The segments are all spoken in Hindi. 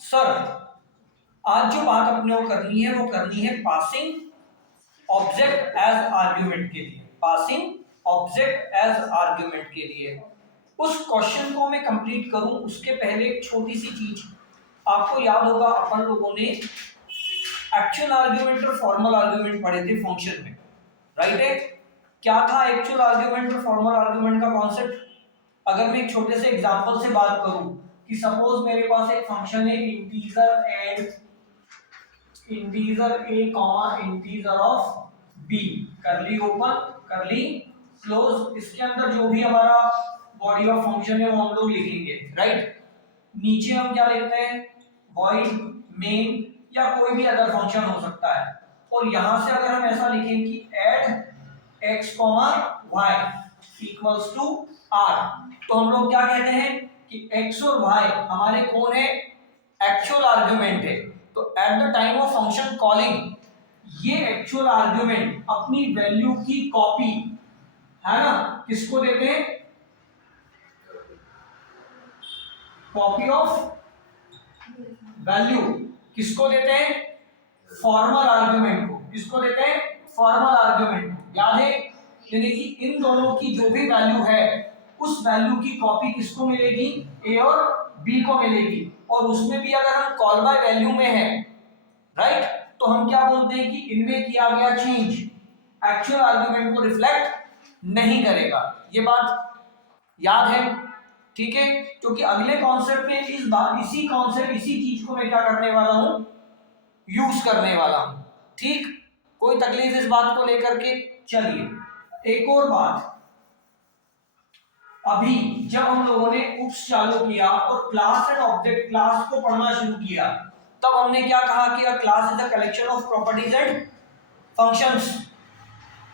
सर आज जो बात अपने को करनी है वो करनी है पासिंग ऑब्जेक्ट एज आर्ग्यूमेंट के लिए, पासिंग ऑब्जेक्ट एज आर्ग्यूमेंट के लिए। उस क्वेश्चन को मैं कंप्लीट करूं उसके पहले एक छोटी सी चीज, आपको याद होगा अपन लोगों ने एक्चुअल आर्ग्यूमेंट और फॉर्मल आर्ग्यूमेंट पढ़े थे फंक्शन में, राइट है? क्या था एक्चुअल आर्ग्यूमेंट और फॉर्मल आर्ग्यूमेंट का कॉन्सेप्ट? अगर मैं एक छोटे से एग्जांपल से बात करूं कि सपोज मेरे पास एक फंक्शन है integer and integer a comma integer of b, करली ओपन करली क्लोज, इसके अंदर जो भी हमारा बॉडी ऑफ फंक्शन है वो हम लोग लिखेंगे, राइट? नीचे हम क्या लिखते हैं, वॉइड मेन या कोई भी अदर फंक्शन हो सकता है। और यहां से अगर हम ऐसा लिखें कि add x y equals to r, तो हम लोग क्या कहते हैं कि x और y हमारे कौन है, एक्चुअल आर्ग्यूमेंट है। तो at the time of function calling ये एक्चुअल आर्ग्यूमेंट अपनी वैल्यू की कॉपी है ना, किसको देते हैं, कॉपी ऑफ वैल्यू किसको देते हैं, फॉर्मल आर्ग्यूमेंट को। किसको देते हैं, फॉर्मल आर्ग्यूमेंट को। याद है, यानी कि इन दोनों की जो भी वैल्यू है उस वैल्यू की कॉपी किसको मिलेगी, ए और बी को मिलेगी। और उसमें भी अगर हम कॉल बाय वैल्यू में है, राइट, तो हम क्या बोलते हैं कि इनमें किया गया चेंज एक्चुअल आर्ग्यूमेंट को रिफ्लेक्ट नहीं करेगा। ये बात याद है, ठीक है? क्योंकि अगले कॉन्सेप्ट में इसी कॉन्सेप्ट इसी चीज को मैं क्या करने वाला हूं, यूज करने वाला हूं, ठीक? कोई तकलीफ इस बात को लेकर के? चलिए एक और बात, अभी जब हम लोगों ने उप्स चालू किया और क्लास एंड ऑब्जेक्ट क्लास को पढ़ना शुरू किया, तब हमने क्या कहा कि अ class is a collection of properties and functions,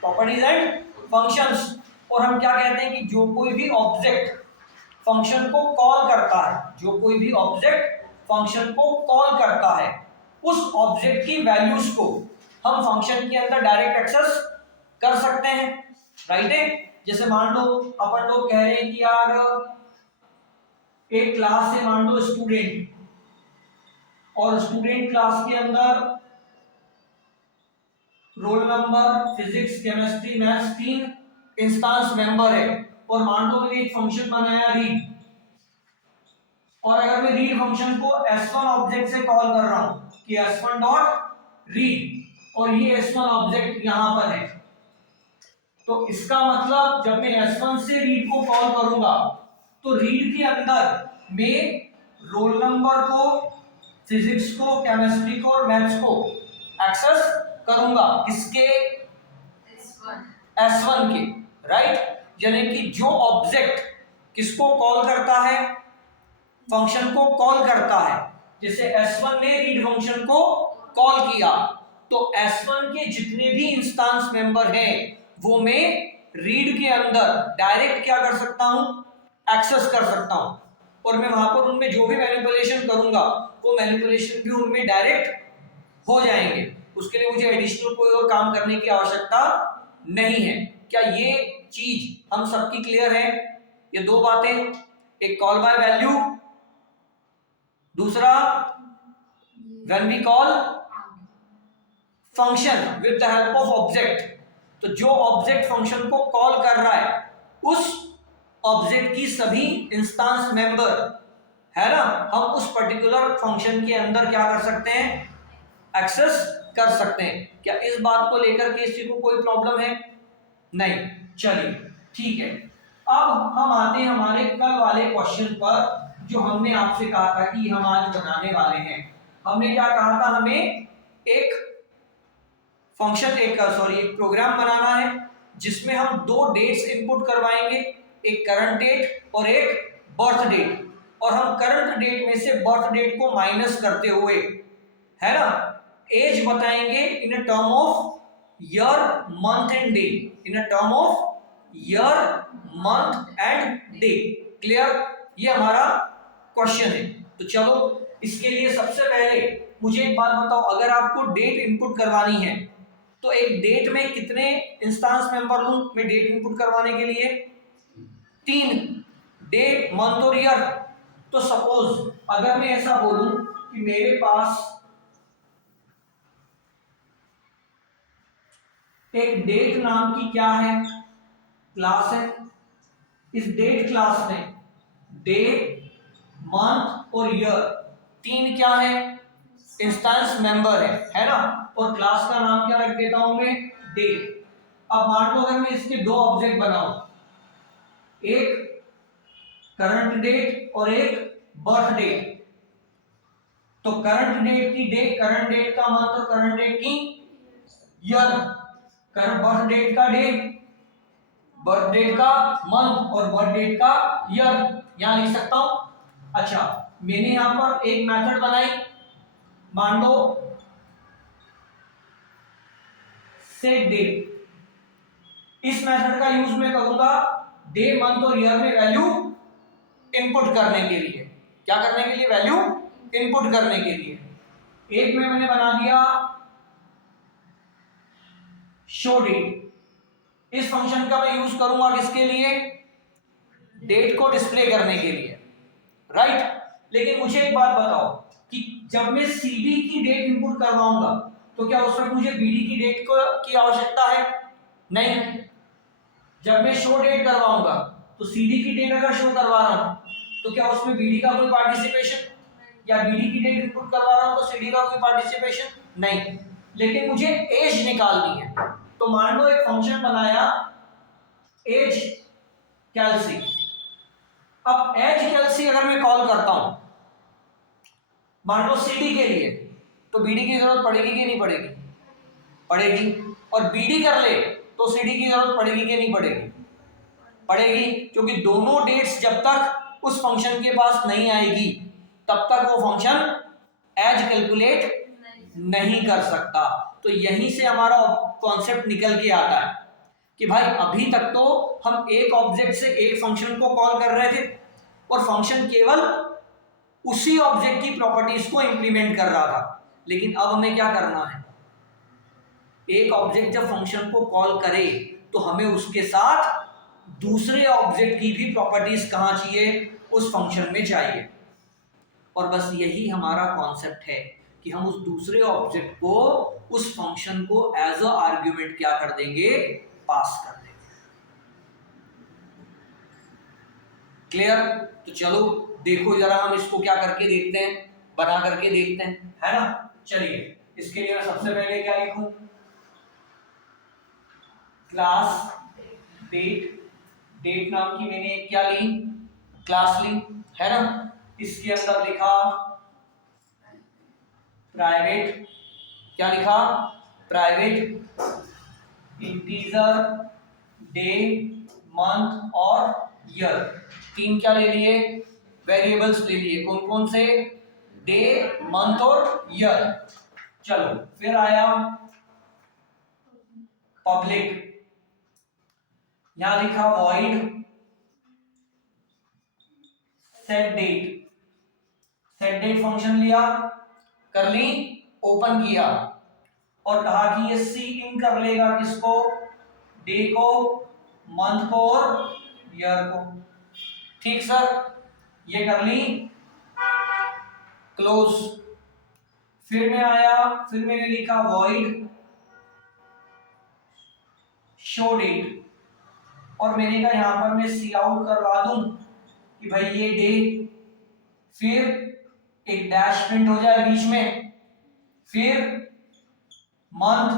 properties and functions. और हम क्या कहते हैं कि जो कोई भी ऑब्जेक्ट फंक्शन को कॉल करता है, जो कोई भी ऑब्जेक्ट फंक्शन को कॉल करता है, उस ऑब्जेक्ट की वैल्यूज को हम फंक्शन के अंदर डायरेक्ट एक्सेस कर सकते हैं, राइट है? जैसे मान लो अपन लोग कह रहे हैं कि यार एक क्लास है, मान लो स्टूडेंट, और स्टूडेंट क्लास के अंदर roll number, physics, chemistry, maths 3 instance member है। और मान लो मैंने एक फंक्शन बनाया रीड, और अगर मैं रीड फंक्शन को s1 ऑब्जेक्ट से कॉल कर रहा हूं कि s1 डॉट रीड, और ये s1 ऑब्जेक्ट यहां पर है, तो इसका मतलब जब मैं s1 से रीड को कॉल करूंगा तो रीड के अंदर मैं रोल नंबर को, फिजिक्स को, केमिस्ट्री को और मैथ्स को एक्सेस करूंगा। किसके, S1 के, राइट? यानी कि जो ऑब्जेक्ट किसको कॉल करता है, फंक्शन को कॉल करता है, जैसे S1 ने रीड फंक्शन को कॉल किया, तो S1 के जितने भी इंस्टेंस मेंबर हैं वो मैं रीड के अंदर डायरेक्ट क्या कर सकता हूं, एक्सेस कर सकता हूं। और मैं वहां पर उनमें जो भी मैनिपुलेशन करूंगा वो मैनिपुलेशन भी उनमें डायरेक्ट हो जाएंगे। उसके लिए मुझे एडिशनल कोई और काम करने की आवश्यकता नहीं है। क्या ये चीज हम सबकी क्लियर है? ये दो बातें, एक कॉल बाय वैल्यू, दूसरा when we call function with the help of object. तो जो ऑब्जेक्ट फंक्शन को कॉल कर रहा है उस ऑब्जेक्ट की सभी इंस्टेंस मेंबर है ना, हम उस पर्टिकुलर फंक्शन के अंदर क्या कर सकते हैं, एक्सेस कर सकते हैं। क्या इस बात को लेकर के इस चीज को कोई प्रॉब्लम है? नहीं। चलिए ठीक है, अब हम आते हैं हमारे कल वाले क्वेश्चन पर जो हमने आपसे कहा था कि हम आज बनाने वाले हैं। हमने क्या कहा था, हमें एक फंक्शन एक प्रोग्राम बनाना है जिसमें हम दो डेट्स इनपुट करवाएंगे, एक करंट डेट और एक बर्थ डेट। और हम करंट डेट में से बर्थ डेट को माइनस करते हुए है ना एज बताएंगे in a term of year, month and day, in a term of year, month and day. Clear? ये हमारा क्वेश्चन है। तो चलो इसके लिए सबसे पहले मुझे एक बात बताओ, अगर आपको डेट इनपुट करवानी है तो एक डेट में कितने इंस्टेंस मेंबर लूं मैं डेट इनपुट करवाने के लिए? 3, डे, मंथ और ईयर। तो सपोज अगर मैं ऐसा बोलूं कि मेरे पास एक डेट नाम की क्या है, क्लास है। इस डेट क्लास में डे, मंथ और ईयर तीन क्या है, इंस्टेंस मेंबर है ना। और क्लास का नाम क्या रख देता हूं मैं, डे। अब मान लो अगर मैं इसके दो ऑब्जेक्ट बनाऊं, एक करंट डेट और एक बर्थ डेट, तो करंट डेट की डे, करंट डेट का मंथ और करंट डेट की ईयर, करंट बर्थ डेट का डे, बर्थ डेट का मंथ और बर्थ डेट का ईयर यहां लिख सकता हूं। अच्छा, मैंने यहां पर एक मेथड बनाई, मान लो सेट डेट। इस मेथड का यूज मैं करूंगा डे, मंथ और ईयर में वैल्यू इनपुट करने के लिए। क्या करने के लिए, वैल्यू इनपुट करने के लिए। एक में मैंने बना दिया शो डेट। इस फंक्शन का मैं यूज करूंगा किसके लिए, डेट को डिस्प्ले करने के लिए, राइट। लेकिन मुझे एक बात बताओ कि जब मैं सीडी की डेट इंपुट करवाऊंगा तो क्या उस वक्त मुझे बीडी की डेट की आवश्यकता है, नहीं। जब मैं शो डेट करवाऊंगा तो सीडी की डेट अगर शो करवा रहा हूं तो क्या उसमें बीडी का कोई पार्टिसिपेशन, या बीडी की डेट इंपुट करवा रहा हूं तो सीडी का कोई पार्टिसिपेशन नहीं। लेकिन मुझे एज निकालनी है, तो मान लो एक फंक्शन बनाया एज कैलसी। अब एज कैलसी अगर मैं कॉल करता हूं मान लो सीडी के लिए, तो बीडी की जरूरत पड़ेगी कि नहीं पड़ेगी, पड़ेगी। और बीडी कर ले तो सीडी की जरूरत पड़ेगी कि नहीं पड़ेगी, पड़ेगी। क्योंकि दोनों डेट्स जब तक उस फंक्शन के पास नहीं आएगी तब तक वो फंक्शन एज कैलकुलेट नहीं कर सकता। तो यहीं से हमारा कॉन्सेप्ट निकल के आता है कि भाई अभी तक तो हम एक ऑब्जेक्ट से एक फंक्शन को कॉल कर रहे थे और फंक्शन केवल उसी ऑब्जेक्ट की प्रॉपर्टीज को इंप्लीमेंट कर रहा था। लेकिन अब हमें क्या करना है, एक ऑब्जेक्ट जब फंक्शन को कॉल करे तो हमें उसके साथ दूसरे ऑब्जेक्ट की भी प्रॉपर्टीज कहां चाहिए, उस फंक्शन में चाहिए। और बस यही हमारा कॉन्सेप्ट है कि हम उस दूसरे ऑब्जेक्ट को, उस फंक्शन को एज अ आर्ग्यूमेंट क्या कर देंगे, पास कर देंगे। क्लियर। तो चलो देखो जरा हम इसको क्या करके देखते हैं, बना करके देखते हैं, है ना। चलिए इसके लिए मैं सबसे पहले क्या लिखूं, क्लास डेट। डेट नाम की मैंने क्या ली, क्लास ली, है ना। इसके अंदर लिखा प्राइवेट, क्या लिखा, प्राइवेट इंटीजर डे, मंथ और ईयर, तीन क्या ले लिए, वेरिएबल्स ले लिए। कौन कौन से, डे, मंथ और ईयर। चलो फिर आया पब्लिक, यहां लिखा void set date. Set date function लिया, कर ली, ओपन किया और कहा कि ये सी इन कर लेगा किसको, डे को, मंथ को और ईयर को। ठीक सर, ये कर ली, क्लोज। फिर मैं आया, फिर मैंने लिखा वॉइड शो डेट और मैंने कहा यहां पर मैं सी आउट करवा दूं कि भाई ये डे, फिर एक डैश प्रिंट हो जाए बीच में, फिर मंथ,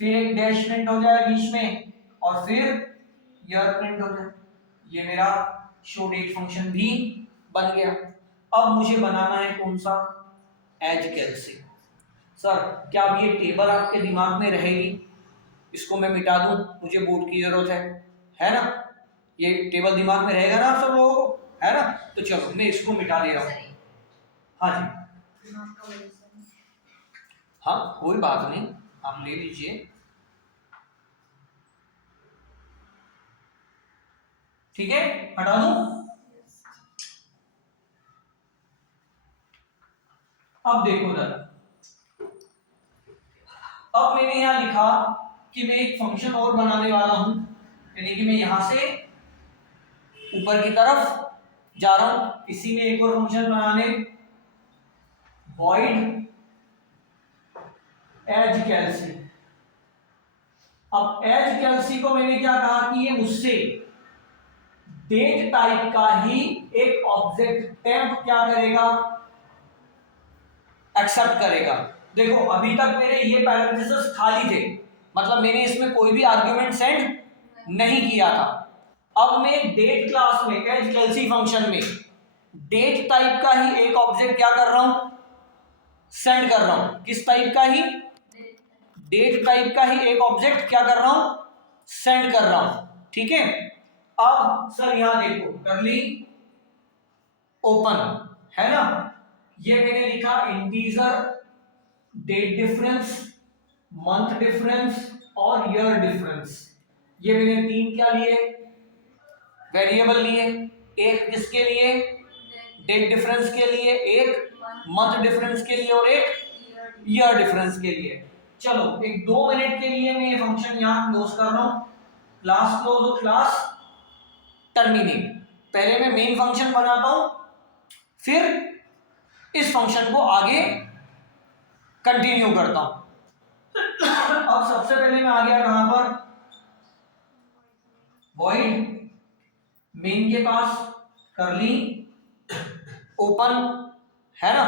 फिर एक डैश प्रिंट हो जाए बीच में और फिर ईयर प्रिंट हो जाए। ये मेरा शो डेट फंक्शन भी बन गया। अब मुझे बनाना है कौन सा, एज कैलसी। सर क्या अब ये टेबल आपके दिमाग में रहेगी, इसको मैं मिटा दूं, मुझे बोर्ड की जरूरत है ना। ये टेबल दिमाग में रहेगा ना आप सब लोगों को, है ना। तो चलो मैं इसको मिटा दे रहा हूं। हाँ जी, हाँ कोई बात नहीं, आप ले लीजिए। ठीक है, हटा दूं। अब देखो जरा, अब मैंने यहां लिखा कि मैं एक फंक्शन और बनाने वाला हूं, यानी कि मैं यहां से ऊपर की तरफ जा रहा हूं इसी में एक और फंक्शन बनाने, वॉइड एज कैलसी। अब एज कैलसी को मैंने क्या कहा कि ये मुझसे डेट टाइप का ही एक ऑब्जेक्ट टेम्प क्या करेगा, एक्सेप्ट करेगा। देखो अभी तक मेरे ये पैरेंथेसिस खाली थे, मतलब मैंने इसमें कोई भी आर्ग्यूमेंट सेंड नहीं किया था। अब मैं डेट क्लास में एज कैलसी फंक्शन में डेट टाइप का ही एक ऑब्जेक्ट क्या कर रहा हूं, सेंड कर रहा हूं। किस टाइप का ही, डेट टाइप का ही एक ऑब्जेक्ट क्या कर रहा हूं, सेंड कर रहा हूं। ठीक है, अब सर यहां देखो करली ओपन है ना, ये मैंने लिखा integer, date difference, month difference और ईयर डिफरेंस। ये मैंने तीन क्या लिए, वेरिएबल लिए। एक किसके लिए, डेट डिफरेंस के लिए, एक मंथ डिफरेंस के लिए और एक ईयर डिफरेंस के लिए। चलो एक 2 मिनट के लिए मैं ये फंक्शन यहां क्लोज कर रहा हूं, क्लास क्लोज और क्लास टर्मिनेट। पहले मैं मेन फंक्शन बनाता हूं, फिर इस फंक्शन को आगे कंटिन्यू करता हूं। अब सबसे पहले मैं आ गया कहां पर, वॉइड मेन के पास, करली ओपन है ना,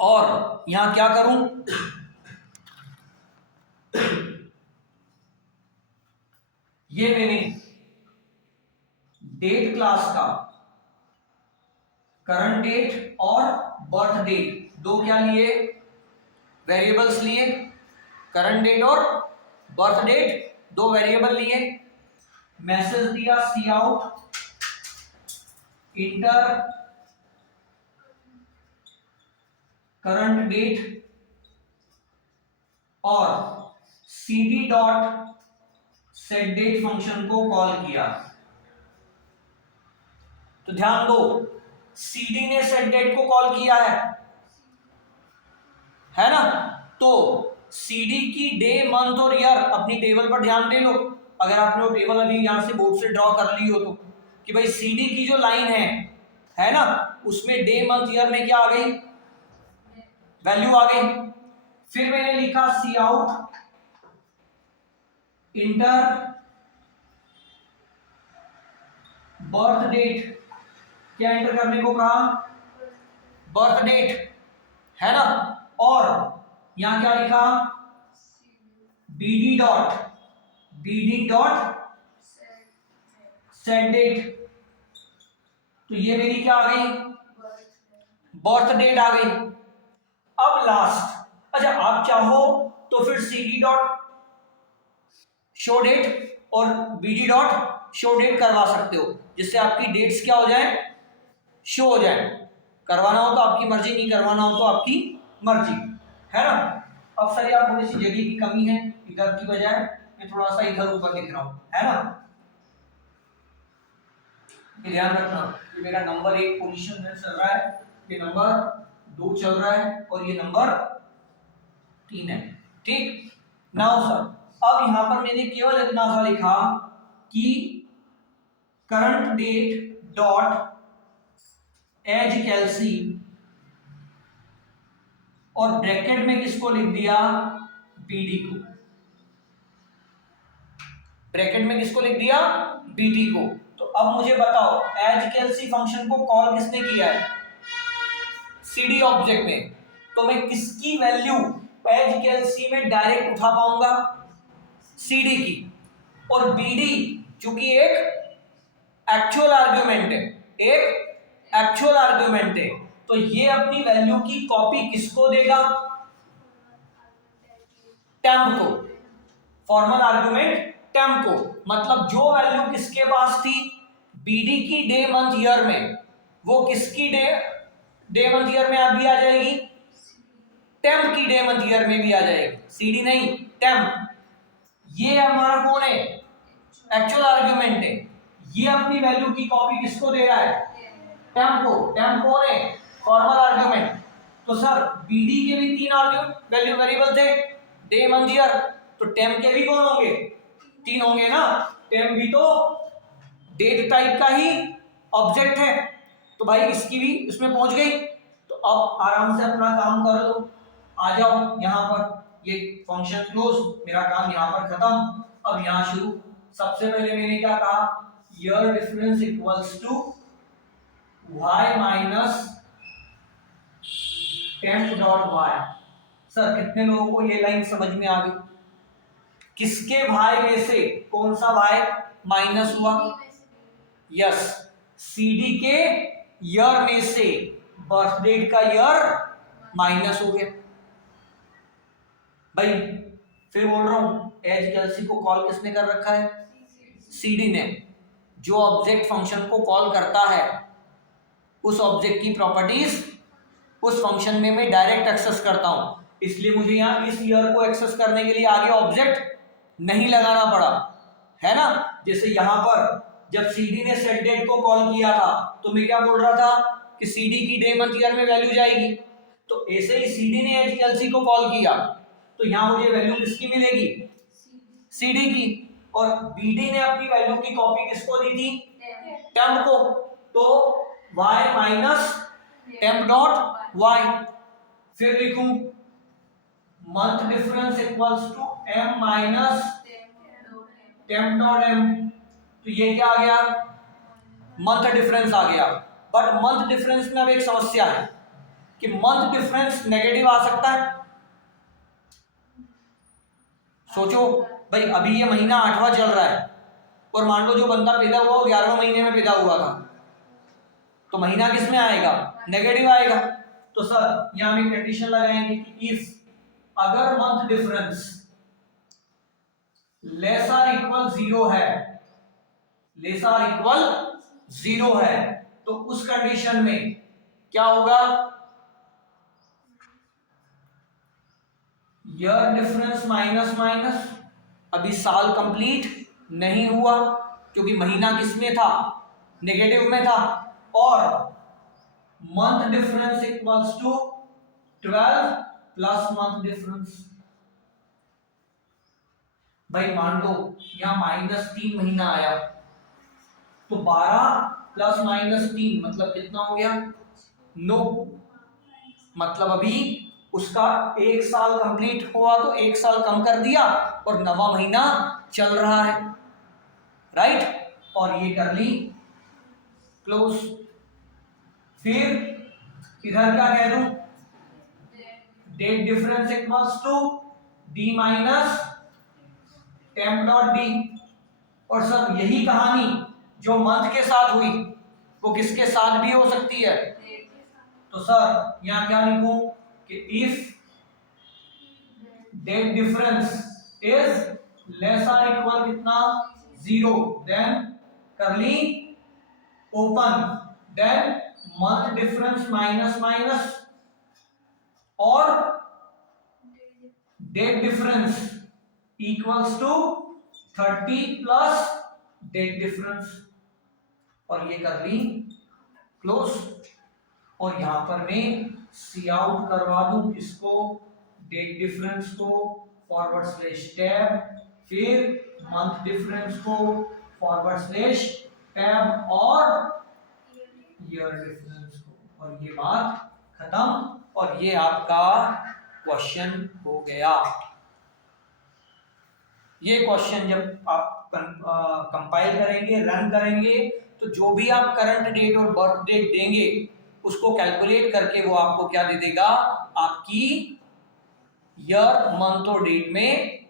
और यहां क्या करूं, ये मैंने डेट क्लास का करंट डेट और बर्थ डेट दो क्या लिए, वेरिएबल्स लिए। करंट डेट और बर्थ डेट दो वेरिएबल लिए। मैसेज दिया C out enter current date और cd dot set date function को कॉल किया। तो ध्यान दो, cd ने सेट डेट को कॉल किया है ना, तो cd की डे मंथ और ईयर अपनी टेबल पर ध्यान दे लो। अगर आपने वो टेबल अभी यहां से बोर्ड से ड्रॉ कर ली हो तो, कि भाई cd की जो लाइन है ना, उसमें डे मंथ ईयर में क्या आ गई, वैल्यू आ गई। फिर मैंने लिखा सी आउट इंटर बर्थ डेट, क्या इंटर करने को कहा, बर्थ डेट है ना, और यहां क्या लिखा, bd डॉट सेट डेट। तो ये मेरी क्या आ गई, बर्थ डेट आ गई। अब लास्ट, अच्छा आप चाहो तो फिर cd डॉट शो डेट और bd डॉट शो डेट करवा सकते हो, जिससे आपकी डेट्स क्या हो जाए, शो हो जाए। करवाना हो तो आपकी मर्जी, नहीं करवाना हो तो आपकी मर्जी, है ना। अब सर यार थोड़ी सी जगह की कमी है, इधर की बजाय मैं थोड़ा सा इधर ऊपर लिख रहा हूं, है ना। ये ध्यान रखना, ये मेरा नंबर 1 पोजीशन में चल रहा है, ये नंबर 2 चल रहा है और ये नंबर 3 है। ठीक, नाउ सर अब यहां पर मैंने केवल इतना सा लिखा कि करंट डेट डॉट एज कैलसी और ब्रैकेट में किसको लिख दिया, बीडी को। ब्रैकेट में किसको लिख दिया, बीडी को। तो अब मुझे बताओ एज कैलसी फंक्शन को कॉल किसने किया है, सीडी ऑब्जेक्ट में। तो मैं किसकी वैल्यू एज कैलसी में डायरेक्ट उठा पाऊंगा, सीडी की। और बीडी चूंकि एक एक्चुअल आर्ग्यूमेंट है, एक एक्चुअल आर्ग्यूमेंट है, तो ये अपनी वैल्यू की कॉपी किसको देगा, टेम्प को, फॉर्मल आर्ग्यूमेंट टेम्प को। मतलब जो वैल्यू किसके पास थी, बीडी की डे मंथ ईयर में, वो किसकी डे मंथ ईयर में भी आ जाएगी, टेम्प की डे मंथ ईयर में भी आ जाएगी, सीडी नहीं टेम्प। ये हमारा कौन है, एक्चुअल आर्ग्यूमेंट है। ये अपनी वैल्यू की कॉपी किसको दे रहा है, टेम्प को। टेम्प कौन है, फॉर्मल आर्ग्यूमेंट। तो सर बीडी के भी 3 वैल्यू वेरिएबल थे, डे मंथ ईयर, तो टेम्प के भी कौन होंगे, 3 होंगे ना। टेम्प भी तो डेट टाइप का ही ऑब्जेक्ट है, तो भाई इसकी भी इसमें पहुंच गई। तो अब आराम से अपना काम कर लो, आ जाओ यहाँ पर, ये फंक्शन क्लोज, मेरा काम यहाँ पर खत्म। अब यहाँ शुरू, सबसे पहले मैंने क्या कहा, year difference equals to y minus temp dot y। Sir कितने लोगों को ये लाइन समझ में आ गई? किसके भाई में से कौन सा भाई माइनस हुआ? यस, CD के ईयर में से बर्थ डेट का ईयर माइनस हो गया। भाई फिर बोल रहा हूं, एज कैलसी को कॉल किसने कर रखा है? CD ने। जो ऑब्जेक्ट फंक्शन को कॉल करता है उस ऑब्जेक्ट की प्रॉपर्टीज उस फंक्शन में मैं डायरेक्ट एक्सेस करता हूं, इसलिए मुझे यहां इस ईयर को एक्सेस करने के लिए आगे ऑब्जेक्ट नहीं लगाना पड़ा, है ना। जैसे यहां पर जब CD ने सेट डेट को कॉल किया था तो मैं क्या बोल रहा था कि CD की डे मंथ ईयर में वैल्यू जाएगी, तो ऐसे ही CD ने HLC को कॉल किया तो यहां मुझे वैल्यू किसकी मिलेगी? CD की। और BD ने अपनी वैल्यू की कॉपी किसको दी थी? टेम्प को। तो y minus temp dot y। फिर लिखूं month difference equals to m minus temp dot m। तो ये क्या आ गया? मंथ डिफरेंस आ गया। बट मंथ डिफरेंस में अब एक समस्या है कि मंथ डिफरेंस नेगेटिव आ सकता है। सोचो भाई, अभी ये महीना 8वां चल रहा है और मान लो जो बंदा पैदा हुआ वो 11वें महीने में पैदा हुआ था, तो महीना किस में आएगा? नेगेटिव आएगा। तो सर यहां हम कंडीशन लगाएंगे कि इफ अगर मंथ डिफरेंस लेस और इक्वल 0 है, लेस और इक्वल 0 है, तो उस कंडीशन में क्या होगा? ईयर डिफरेंस माइनस माइनस, अभी साल कंप्लीट नहीं हुआ क्योंकि महीना किस में था? नेगेटिव में था। और month difference equals to 12 plus month difference. भाई मान लो यहां -3 महीना आया तो 12 प्लस -3 मतलब कितना हो गया? 9। मतलब अभी उसका 1 साल कंप्लीट हुआ तो 1 साल कम कर दिया और 9वां महीना चल रहा है, राइट। और ये कर ली क्लोज। फिर इधर क्या कह दूं? Date difference equals to d minus temp dot d। और सर यही कहानी जो मंथ के साथ हुई वो किसके साथ भी हो सकती है? तो सर यहां क्या लिखूं कि if date difference is less और इक्वल कितना? 0, then curly open, then month difference minus minus और date difference equals to 30 plus date difference. और ये कर ली क्लोज। और यहां पर मैं सी आउट करवा दूं किसको? डेट डिफरेंस को फॉरवर्ड स्लैश टैब, फिर मंथ डिफरेंस को फॉरवर्ड स्लैश टैब और ईयर डिफरेंस को। और ये बात खत्म और ये आपका क्वेश्चन हो गया। ये क्वेश्चन जब आप कंपाइल करेंगे, रन करेंगे, तो जो भी आप करंट डेट और बर्थ डेट देंगे उसको कैलकुलेट करके वो आपको क्या दे देगा? आपकी ईयर, मंथ और डेट में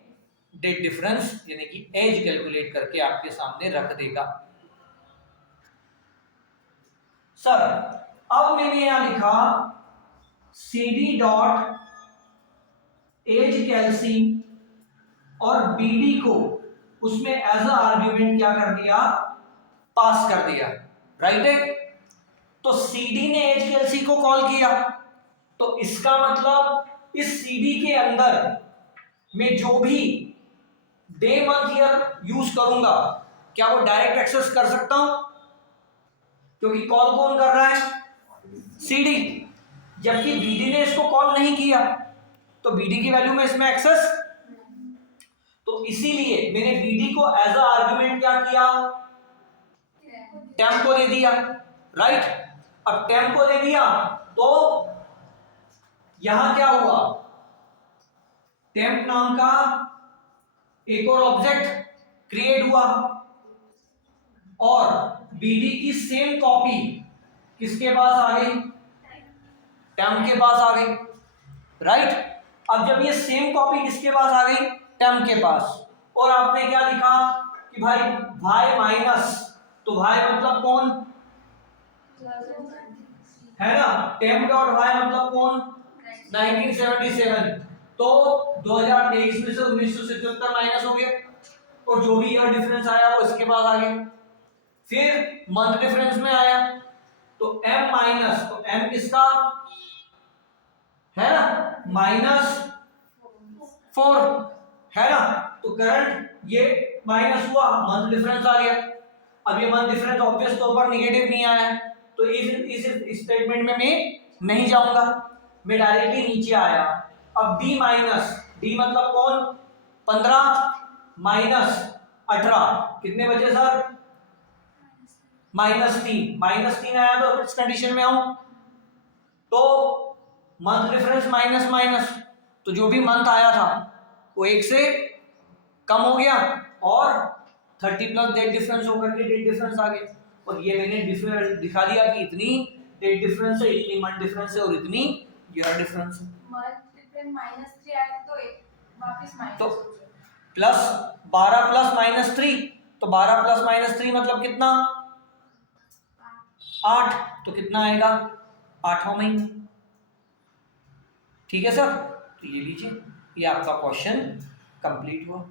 डेट डिफरेंस यानी कि एज कैलकुलेट करके आपके सामने रख देगा। सर अब मैंने यहां लिखा CD डॉट एज कैलसी और BD को उसमें एज अ आर्ग्यूमेंट क्या कर दिया? पास कर दिया, राइट है। तो CD ने एज कैलसी को कॉल किया तो इसका मतलब इस CD के अंदर मैं जो भी डे मंथ ईयर यूज करूंगा क्या वो डायरेक्ट एक्सेस कर सकता हूं? क्योंकि कॉल कौन कर रहा है? CD। जबकि BD ने इसको कॉल नहीं किया तो BD की वैल्यू में इसमें एक्सेस, तो इसीलिए मैंने BD को एज अ आर्गुमेंट क्या किया? टेम्प को दे दिया, राइट। अब टेम्प को दे दिया तो यहां क्या हुआ, टेम्प नाम का एक और ऑब्जेक्ट क्रिएट हुआ और बीडी की सेम कॉपी किसके पास आ गई, टेम्प के पास आ गई, राइट। अब जब ये सेम कॉपी किसके पास आ गई, टेम्प के पास, और आपने क्या लिखा कि भाई y माइनस, तो y मतलब कौन है ना, टेम्प डॉट y मतलब कौन 1977, तो 2023 में से 1977 माइनस हो गया और जो भी ईयर डिफरेंस आया वो इसके पास आ गया। फिर मंथ डिफरेंस में आया तो m माइनस, तो m किसका है ना -4 है ना, तो करंट ये माइनस हुआ, मंथ डिफरेंस आ गया। अब ये मंथ डिफरेंस ऑब्वियस तौर पर नेगेटिव नहीं आया है, तो इस स्टेटमेंट में मैं नहीं जाऊंगा, मैं डायरेक्टली नीचे आया। अब d माइनस, d मतलब कौन 15 माइनस 18 कितने बचे सर, -3 आया तो इस कंडीशन में आऊं तो मंथ डिफरेंस माइनस माइनस, तो जो भी मंथ आया था वो 1 से कम हो गया और 30 प्लस डेट डिफरेंस होकर के डेट डिफरेंस आ गया, और ये मैंने डिफरेंस दिखा दिया कि इतनी डेट डिफरेंस है, इतनी मंथ डिफरेंस है और इतनी ईयर डिफरेंस है। मंथ डिफरेंस -3 आया तो वापस माइनस तो प्लस 12 प्लस -3, तो 12 प्लस -3 मतलब कितना 8, तो कितना आएगा 8वां महीना। ठीक है सर, तो ये लीजिए, ये आपका क्वेश्चन कंप्लीट हुआ।